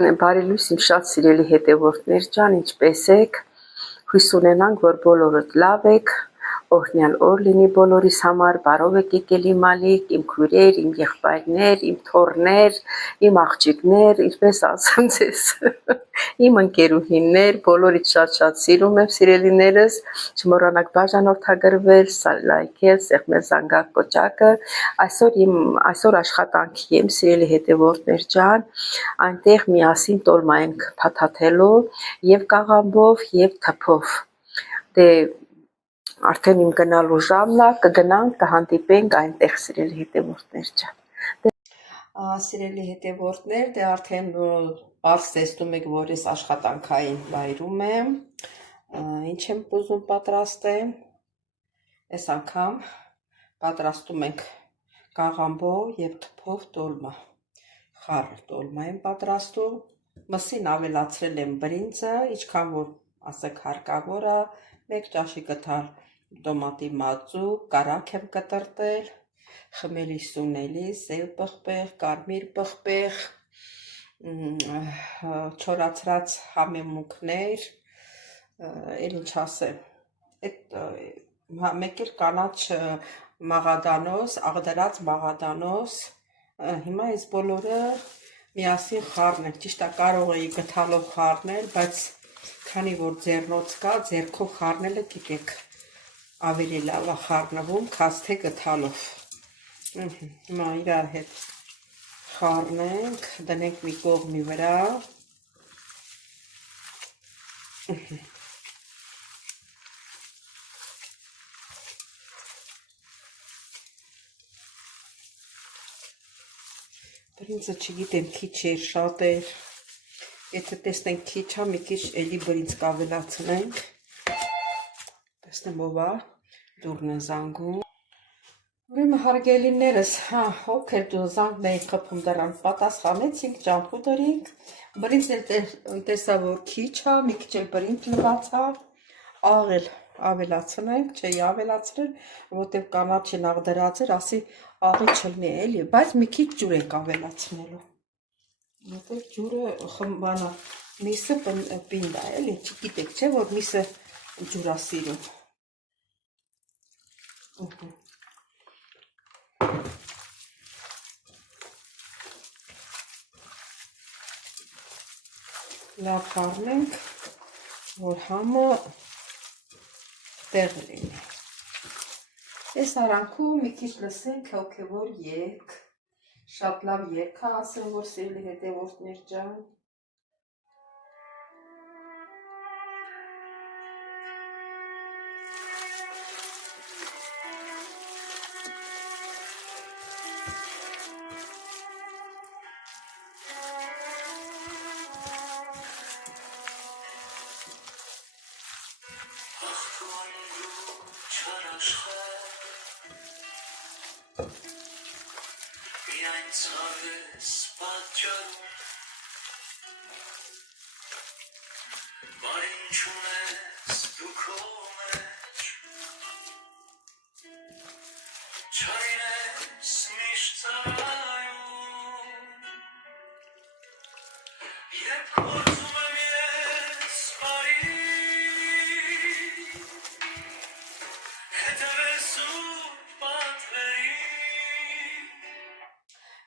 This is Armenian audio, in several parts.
Բարի լույս իմ շատ սիրելի հետևորդներ ջան, ինչպե՞ս եք։ Հույս ունենանք, որ բոլորդ լավ եք, օրհնյալ օր լինի բոլորիս համար, բարով եք եկել իմ ալիք, իմ քույրեր, իմ եղբայրներ, իմ թոռներ, իմ աղջիկներ, ինչպես ասեմ ձեզ, իմ ընկերուհիներ, բոլորից շատ սիրում եմ, սիրելիներս, չմոռանաք բաժանորդագրվել, լայքել, սեղմել զանգակ կոճակը, այսօր աշխատանքի եմ, սիրելի հետևորդներ ջան, այնտեղ միասին տոլմա ենք փաթաթելու եւ կաղամբով եւ թփով, դե արդեն իմ գնալու ժամն է, կգնանք, կհանդիպենք այնտեղ, սիրելի հետևորդներ ջան։ Սիրելի հետևորդներ, դե արդեն բաց տեսնում եք, որ ես աշխատանքային վայրում եմ, ինչ եմ ուզում պատրաստեմ, այս անգամ պատրաստում ենք կաղամբով եւ թփով տոլմա, խառը տոլմա եմ պատրաստում, մսին ավելացրել եմ բրինձը, ինչքան որ ասեք հարկավոր է, 1 ճաշի կթալ տոմատի մածու, կարագ եմ կտրտել, խմելի սունելի, սև պղպեղ, կարմիր պղպեղ, չորացրած համեմունքներ, էլ ինչ ասեմ, մեկ էլ կանաչ մաղադանոս, աղդրած մաղադանոս, հիմա այս բոլորը միասին խառնել, ճիշտ է կարող էի գթալով խառնել, բայց քանի որ ձեռնոց կա, ձեռքով խառնելը գիտեք, ավելի լավ է խառնվում, քան թե գթալով, հիմա իրար հետ խառնենք, դնենք մի կողմի վրա, բրինձը չգիտեմ քիչ էր, շատ էր, եթե տեսնենք քիչ է, մի քիչ էլի բրինձ կավելացնենք, տեսնեմ ով է, դուրն է զանգում, ուրեմն հարգելիներս, ովքեր դու զանգն էիք խփում դեռ պատասխանեցինք, ճամփու դրինք, բրինձն էլ տեսա որ քիչ է, մի քիչ էլ բրինձ լվացա, աղ էլ ավելացնենք, չէի ավելացրել, որտեղ կանաչին աղդրած էր, ասի աղի չլինի էլի, բայց մի քիչ ջուր ենք ավելացնելու, որտեղ ջուրը խմբանա, միսը պինդ է, էլի, չգիտեք, չէ, որ միսը ջուր է սիրում, լավ խառնենք, որ համը տեղ լինի, այս արանքում մի քիչ լսենք հոգևոր երգ, շատ լավ երգ է ասեմ, որ սիրելի հետևորդներ ջան,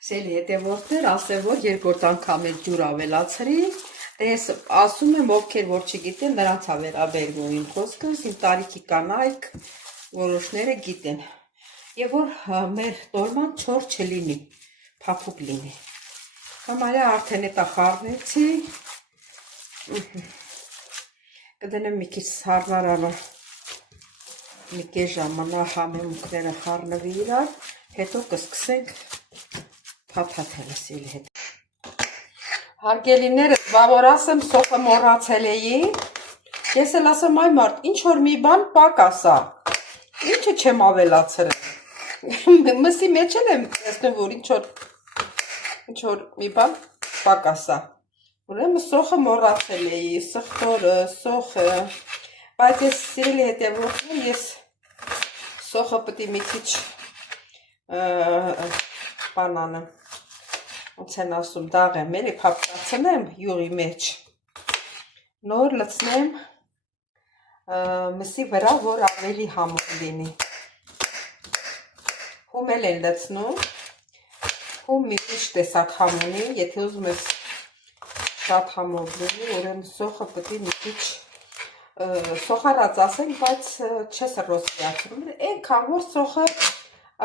Սիրելի հետևորդներ, ասեմ, որ երկրորդ անգամ էլ ջուր ավելացրի, ես ասում եմ, ովքեր որ չգիտեն, նրանց է վերաբերվում իմ խոսքս, իմ տարիքի կանայք, որոշները գիտեն, եւ որ մեր տոլման չոր չլինի, փափուկ լինի, համարյա արդեն էտա խառնեցի, կդնեմ մի քիչ սառնարանը, մի կես ժամանակ համեմունքները խառնվի իրար, հետո կսկսենք փաթաթելը սիրելի հետ։ Հարգելիները, բավոր ասեմ, սոխը մոռացել էի, ես էլ ասեմ այ մարդ, ինչ որ մի բան պակաս է, ինչը չեմ ավելացրել, մսի մեջ էլ եմ տեսնում, որ ինչ որ մի բան պակաս է, ուրեմն սոխը մոռացել էի, սխտորը, սոխը, բայց ես սիրելի հետևորդներ, ես սոխը պետք է մի քիչ բան անեմ, ոնց են ասում, դաղեմ, էլի փափկացնեմ յուղի մեջ։ Նոր լցնեմ մսի վրա, որ ավելի համով լինի։ Հում էլ են լցնում, հում մի քիչ տեսակ համ ունի, եթե ուզում ես շատ համով լինի, ուրեմն սոխը պետք է մի քիչ սոխարած ասենք, բայց չես ռոստիացնում, այնքան որ սոխը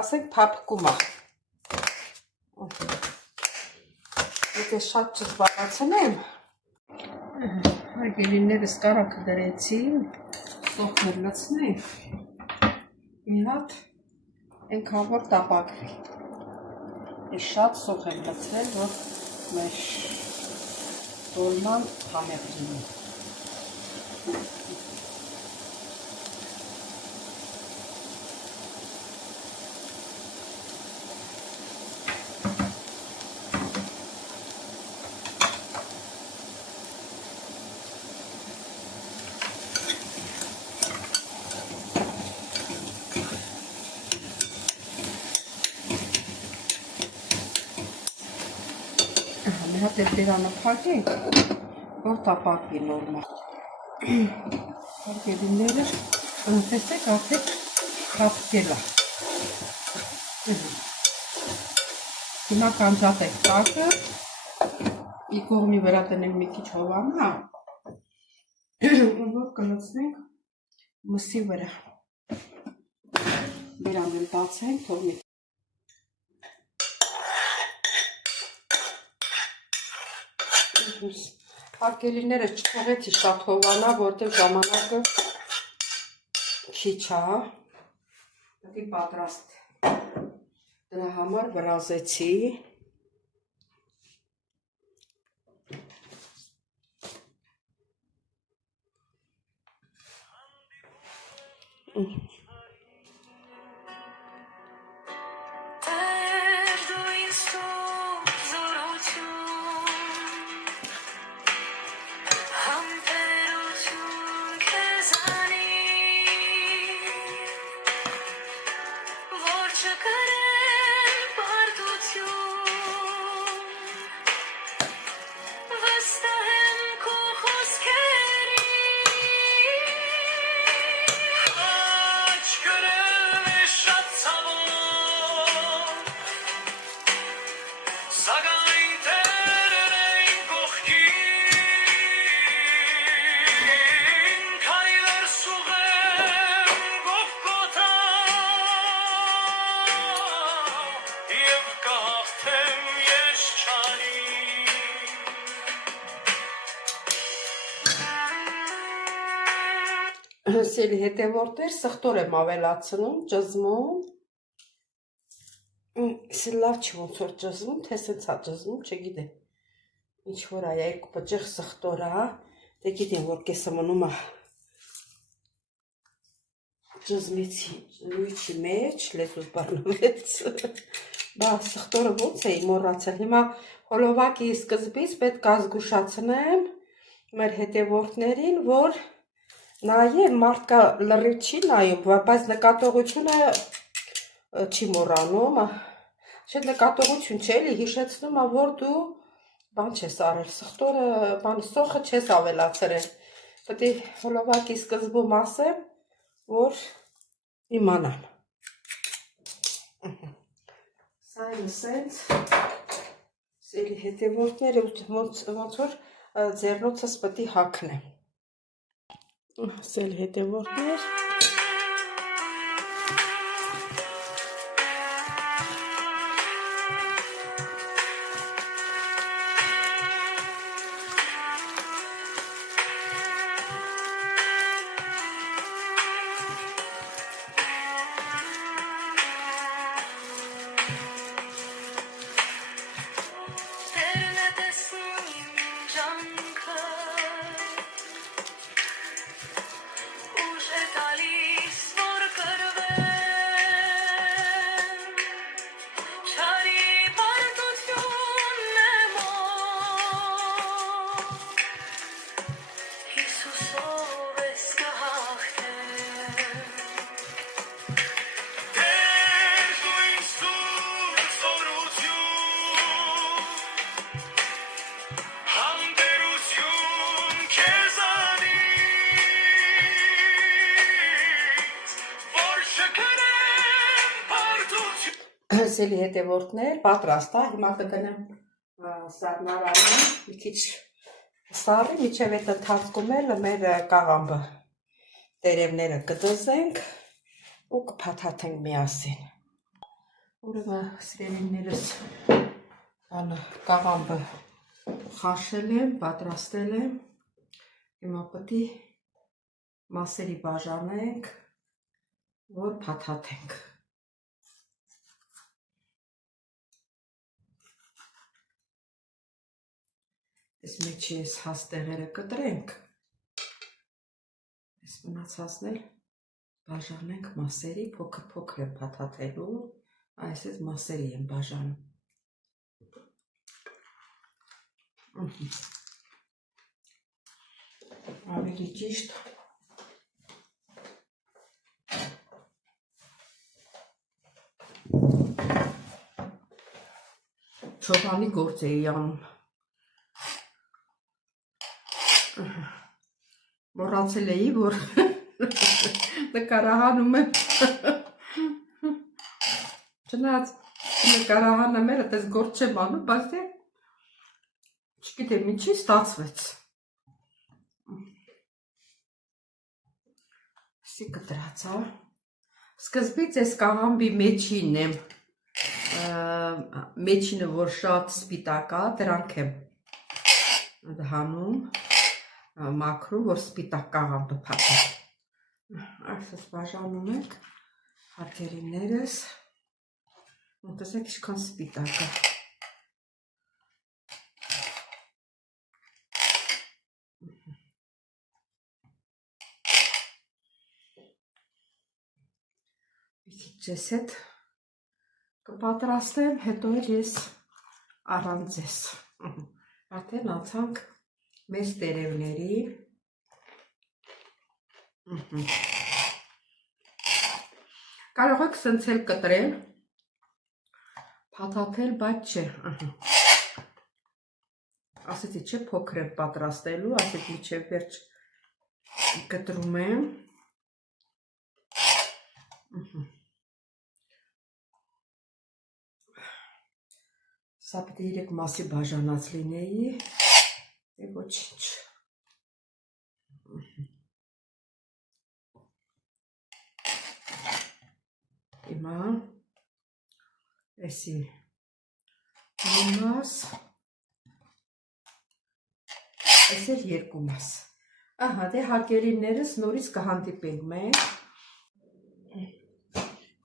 ասենք փափկում է։ Եթե շատ չզբաղացնեմ, հարգելիներս կարակը դրեցի, սոխն լցնենք, մի հատ այնքան որ տապակվի։ Շատ սոխ եմ լցրել, որ մեր դոլման համեղ լինի։ Մի հատ էլ դերանը փակենք, որ տապակվի նորմալ։ Հարգելիները, տեսեք, արդեն փափկել է։ Հիմա կանջատենք տակը, ի կողմի վրա տնենք մի քիչ հովանա, որ կլցնենք մսի վրա։ Դերան էլ բացենք, թող մի Հարգելիները չթողեցի շատ հովանա, որտեղ ժամանակը քիչ է, պետք է պատրաստ։ Դրա համար վրազեցի։ Սելի հետևորդներ, սխտոր եմ ավելացնում, ճզմում, լավ չի ոնց որ ճզմում, թե սենց է ճզմում, չգիտեմ, ինչ որ այ երկու պճեղ սխտոր է, դե գիտեմ, որ կեսը մնում է ճզմեցի լույչի մեջ, լեզուս բառնվեց, բա սխտորը ոնց էի մոռացել, հիմա հոլովակի սկզբից պետք է զգուշացնեմ մեր հետևորդներին, որ նայեմ, մարդկա լրիվ չի նայում, բայց նկատողությունը չի մոռանում, չէ նկատողություն չէ, էլի հիշեցնում է, որ դու բան չես արել, սխտորը, սոխը չես ավելացրել, պետք է հոլովակի սկզբում ասեմ, որ իմանան։ Սա էլ սենց, սելի հետևորդները ոնց որ ձեռնոցս պետք է հագնեմ։ Սել հետևորդներ Italy. սիրելի հետևորդներ, պատրաստ է, հիմա կդնեմ սառնարանը, մի քիչ սառի, մինչև այդ ընթացքում էլ մեր կաղամբը տերևները կդզենք ու կփաթաթենք միասին։ Ուրեմն սիրելիներս կաղամբը խաշել եմ, պատրաստել եմ, հիմա պետք է մասերի բաժանենք, որ փաթաթենք։ Այս մեջի այս հաստեղերը կտրենք, այս մնացածն էլ բաժանենք մասերի, փոքր-փոքր եմ փաթաթելու, այս այդ մասերի եմ բաժանում։ Ավելի ճիշտ չոբանի գործ էի անում։ Մոռացել էի, որ նկարահանում եմ։ Չնայած նկարահանում եմ, այդպես գործ չեմ անում, բայց դե չգիտեմ ինչի ստացվեց։ Սի կտրացա։ Սկզբից այս կաղամբի մեջին եմ, մեջինը որ շատ սպիտակ է, դրանք եմ հանում, մաքրում, որ սպիտակ կաղամբը փաթաթ։ Այսպես բաժանում ենք հարգելիներս, տեսեք ինչքան սպիտակ է։ Մի քիչ ձեզ հետ կպատրաստեմ, հետո էլ ես առանց ձեզ։ Արդեն անցանք մեծ տերևների։ Կարող եք սնցել կտրել, փաթաթել, բայց չէ։ Ասեցի չէ, փոքր եմ պատրաստելու, ասեք միջև վերջ կտրում եմ։ Սա պետք է 3 մասի բաժանած լինեի, է ոչինչ։ Հիմա էսի մի մաս, էս էլ 2 մաս։ Ահա, դե հարգելիներս նորից կհանդիպենք մենք։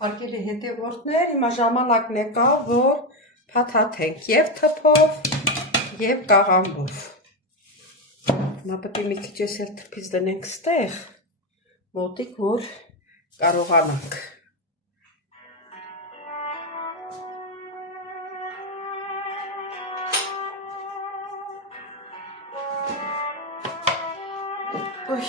Հարգելի հետևորդներ, հիմա ժամանակն եկավ, որ փաթաթենք և թփով, և կաղամբով։ Հիմա պետք է մի քիչ էլ թփից դնենք ստեղ, մոտիկ, որ կարողանանք։ Ոյ։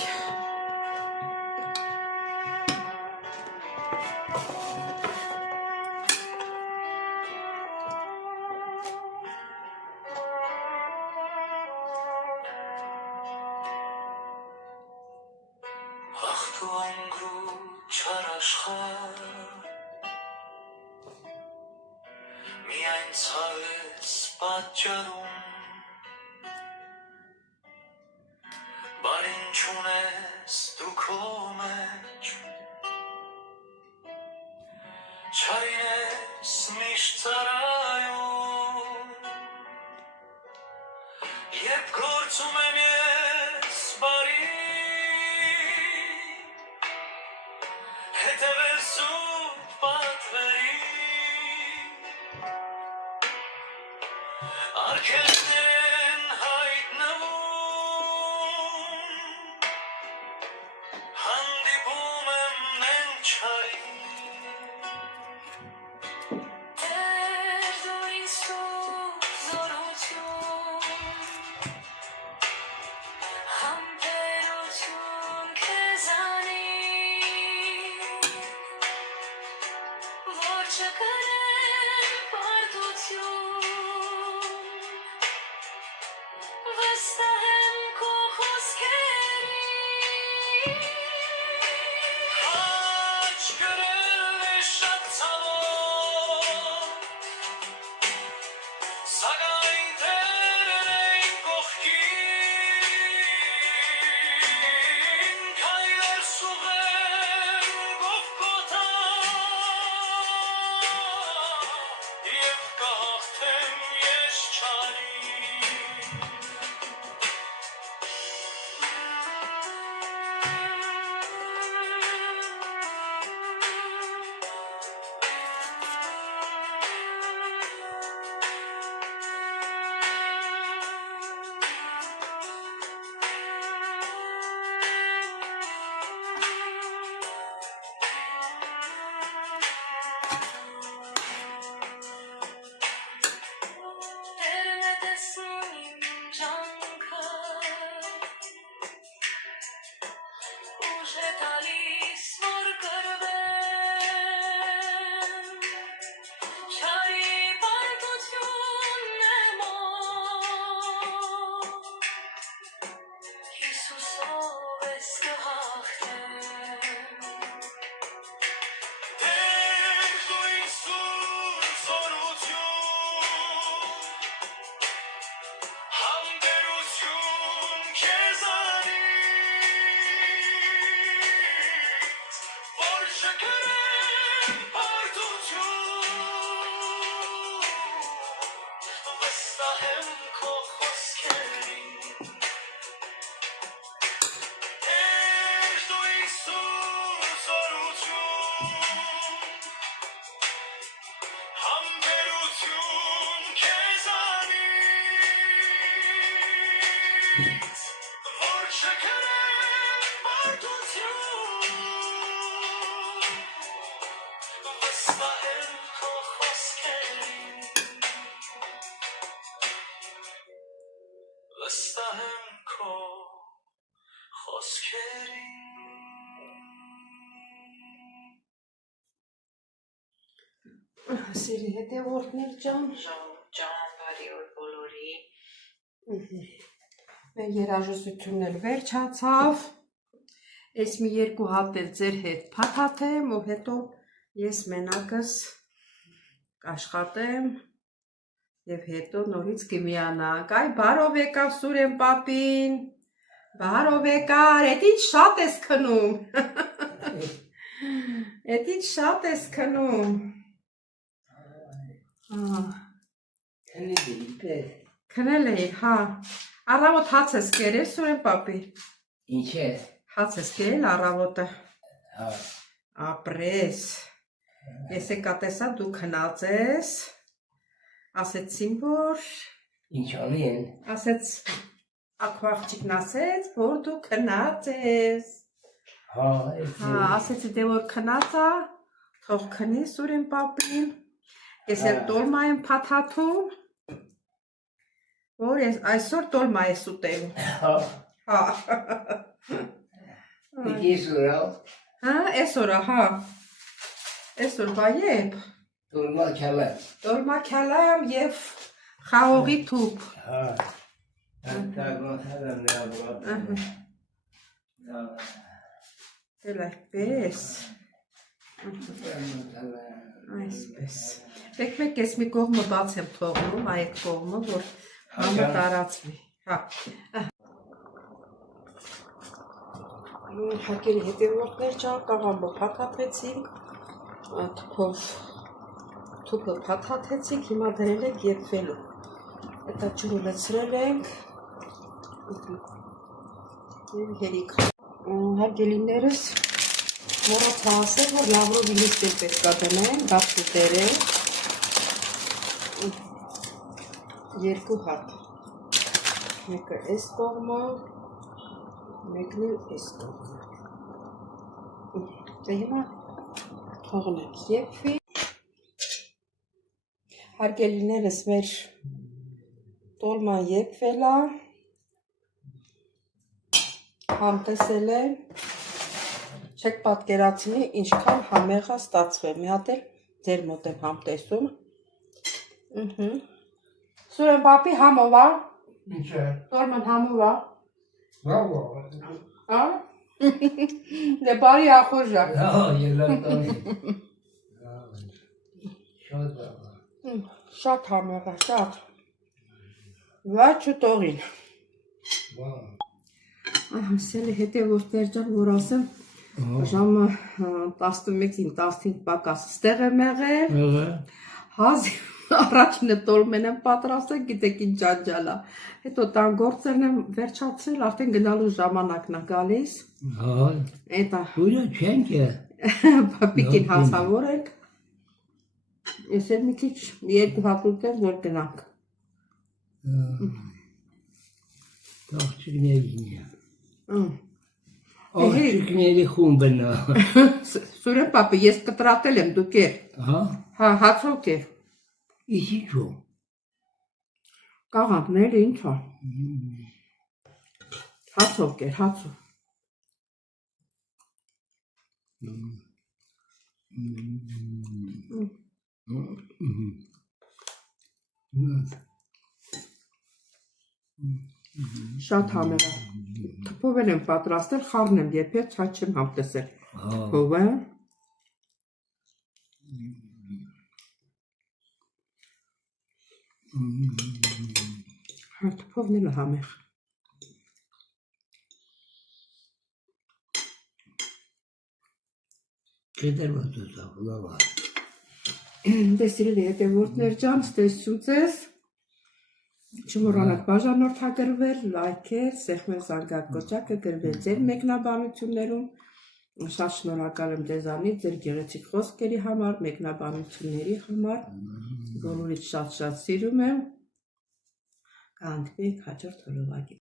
Միայն ցավես պատճառում, բարին չունես դու քո մեջ, չարին ես միշտ ծառայում, երբ գործում եմ ես բարի, հետևես ու պատվերի, արգելքներ են հայտնվում, հանդիպում եմ նենք չարի, Տեր դու ինձ սուր զորություն, համբերություն քեզանից, որ չկրեմ պարտություն, վստահ եմ քո խոսքերին, աչք գրել է շատ ցավով, տալիս որ կրվեմ Չարի պարտությունն է մոտ Հիսուսով ես կհաղթեմ Տեր դու ինձ սուրբ զորություն Համբերություն քեզանից որ չկրեմ պարտություն վստահ եմ քո խոսքերին Տեր դու ինձ սուրբ զորություն Համբերություն քեզանից որ չկրեմ պարտություն վստահ եմ քո խոսքերին վստահ եմ քո խոսքերին Սիրի հետևորդներ ջան, Բարի օր բոլորի մեր երաժշտությունն էլ վերջացավ։ Ես մի երկու հատ էլ ձեր հետ փաթաթեմ ու հետո ես մենակս կաշխատեմ եւ հետո նորից կմիանանք։ Այ բարով եկավ Սուրեն պապին։ Բարով եկար, էդ ինչ շատ ես քնում։ Էդ ինչ շատ ես քնում։ Քնել էի, հա։ Առավոտ հաց ես կերել Սուրեն պապի։ Ինչ է։ Հաց ես կերել առավոտը։ Հա։ Ապրես։ Ես եկա տեսա դու քնած ես։ Ասեցին որ Ինչ անի են։ ասեց ակու աղջիկն ասեց որ դու քնած ես։ Հա, Հա, ասեցի դե որ քնած է, թող քնի Սուրեն պապին։ Ես էլ տոլմա եմ փաթաթում։ Որ ես այսօր տոլմա ես ուտելու։ հա։ Հա։ Դիքի սուրա։ Հա, այսօրը, հա։ Այսօր բա եփ։ Տուրմա քալա։ Տոլմա քալամ եւ խաղողի թուփ։ Հա։ Անտագոթալը նավոտ։ Հա։ Էլ այդպես։ Այսպես։ Մեկ ես մի կողմը բաց եմ թողնում, այդ կողմը, որ համը տարածվի։ Հա։ Հակերի հետևորդներ ջան, կաղամբը փաթաթեցինք, թուփը փաթաթեցինք, հիմա դրել ենք եփվելու։ Դա ջրուլեցրել ենք։ Հերիք։ Հարգելիներս մոռացա ասել, որ լավրովի լիստեր պետք է դնեմ, բաց ուտերը։ Երկու հատ։ Մեկը այս կողմը, մեկն էլ այս կողմը։ Դե հիմա թողնենք եփվի։ Հարգելիներս մեր տոլման եփվել է։ Համ տեսել են, չեք պատկերացնի ինչքան համեղ է ստացվել։ Մի հատ էլ ձեր մոտ եմ համ տեսում։ Սուրեն պապի համով է։ Ինչ է։ Տոլման համով է։ Լավ։ Հա։ Դե բարի ախորժա։ Հա, ելատանի։ Շատ լավ։ Շատ համեղ է, շատ։ Վաճ ուտողին։ Վա։ Սելի հետևորդներ ջան, որ ասեմ, ժամը 11-ին 15 պակաս ստեղ եմ եղել։ Հազի առաջինը տոլմեն եմ պատրաստել, գիտեք ինչ ջանջալ է։ Հետո տան գործերն եմ վերջացրել, արդեն գնալու ժամանակն է գալիս։ Հա։ Էտա Ուրա չենք է։ պապիկին հասավորեք։ Ես էլ մի քիչ երկու հատ ուտեմ, որ գնանք։ Աղջիկներին է։ Աղջիկների խումբն է։ Սուրեն պապի, ես կտրատել եմ, դուք էր։ Հա։ Հա, հացով կեր։ Իսի չո։ Կաղանքներ ինչ է։ Հացով կեր, հացով։ Շատ համեղ է։ Թփով եմ պատրաստել, խառն եմ երբեք ցած չեմ համտեսել։ Թփովը թփովն էլ համեղ։ Կետեր մոտեցավ, լավ է։ Դե սիրելի հետևորդներ ջան, ստեսություն ձեզ։ Չմոռանաք բաժանորդագրվել, լայքել, սեղմել զանգակոճակը, գրվել ձեր մեկնաբանություններում։ Շատ շնորհակալ եմ ձեզանից ձեր գեղեցիկ խոսքերի համար, մեկնաբանությունների համար։ Բոլորիդ շատ սիրում եմ։ Կհանդիպենք հաջորդ հոլովակի։